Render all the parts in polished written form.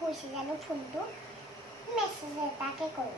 গৈছে জানো ফোনটো মেছেজ এটাকে কৰোঁ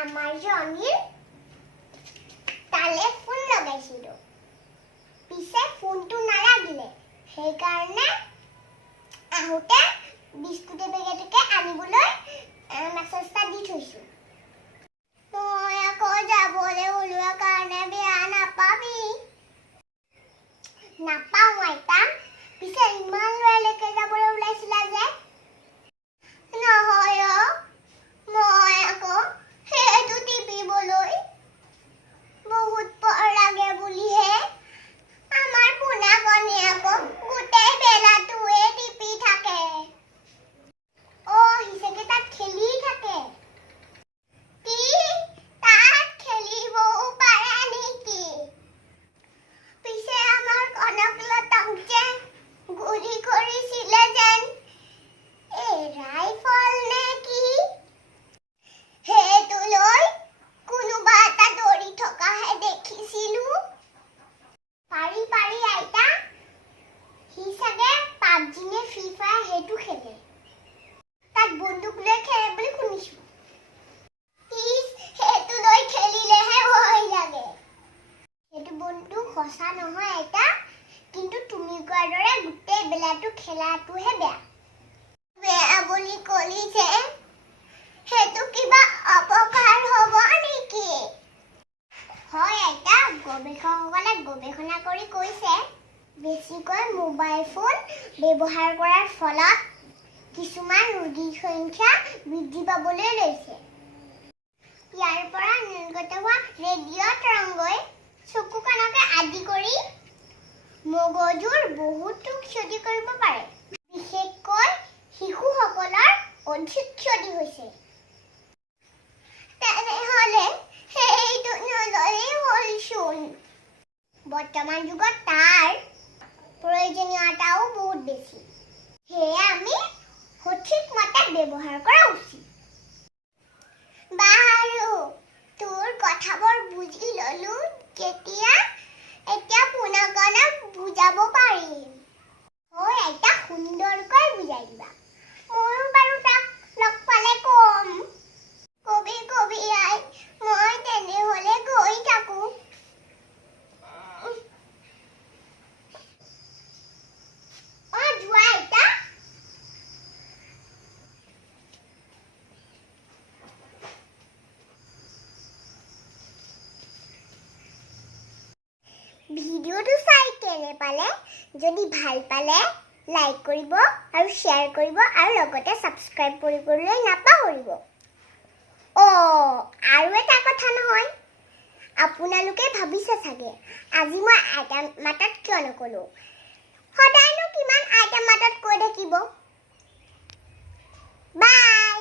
আমাৰ জনীৰ তালে ফোন লগাইছিলো পিছে ফোনটো নালাগিলে সেইকাৰণে আহোতে বিস্কুট বেগেটকে আনিবলৈ মেছেজটা দি থৈছো মই আকৌ যাবলৈ ওলোৱা কাৰণে বেয়া নাপাবি নাপাওঁ আইতা পিছে ইমান লৰালৈকে যাবলৈ ওলাইছিলা যে নহয় মই আকৌ সেইটো টিপিবলৈ বহুত পৰ লাগে বুলিহে আমাৰ পোনা কণী আকৌ গোটেই বেলাটোৱে টিপি থাকে হিচাকে তাত খেলি থাকে কি তাত খেলিবও পাৰে নেকি পিছে আমাৰ কনকলতাক যে গুলি কৰিছিলে যেন ৰাইফল নে কি সেইটো লৈ কোনোবা এটা দৌৰি থকাহে দেখিছিলো পাৰি আইতা সি চাগে পাবজি নে ফ্ৰী ফায়াৰ সেইটো খেলে তাত বন্দুক লৈ খেলে বুলি শুনিছো সেইটো লৈ খেলিলেহে ভয় লাগে সেইটো বন্দুক সঁচা নহয় আইতা কিন্তু তুমি কোৱাৰ দৰে গোটেই বেলাটো খেলাটোহে বেয়া বুলি কলি যে সেইটো কিবা অপকাৰ হ'ব নেকি হয় আইতা গৱেষকসকলে গৱেষণা কৰি কৈছে বেছিকৈ মোবাইল ফোন ব্যৱহাৰ কৰাৰ ফলত কিছুমান ৰোগীৰ সংখ্যা বৃদ্ধি পাবলৈ লৈছে ইয়াৰ পৰা নিৰ্গত হোৱা ৰেডিঅ' তৰংগই চকু কাণকে আদি কৰি মগজুৰ বহুতো ক্ষতি কৰিব পাৰে বিশেষকৈ শিশুসকলৰ অধিক ক্ষতি হৈছে তেনেহলে সেইটো নললেই হ'লচোন বৰ্তমান যুগত তাৰ প্ৰয়োজনীয়তাও বহুত বেছি সেয়ে আমি সঠিক মতে ব্যৱহাৰ কৰা উচিত বাৰু তোৰ কথাবোৰ বুজি ললো এতিয়া পুনগণক বুজাব পাৰিম হয় আইতা সুন্দৰকৈ বুজাই দিবা ময়ো বাৰু তাক লগ পালে কম কবি আই মই তেনেহলে গৈ থাকো যোৱা আইতা ভিডিঅ'টো চাই কেনে পালে যদি ভাল পালে লাইক কৰিব আৰু শ্বেয়াৰ কৰিব আৰু লগতে সাবস্ক্ৰাইব কৰিবলৈ নাপাহৰিব আৰু এটা কথা নহয় আপোনালোকে ভাবিছে চাগে আজি মই আইতা মাতত কিয় নকলো সদায়নো কিমান আইতা মাতত কৈ থাকিব বাই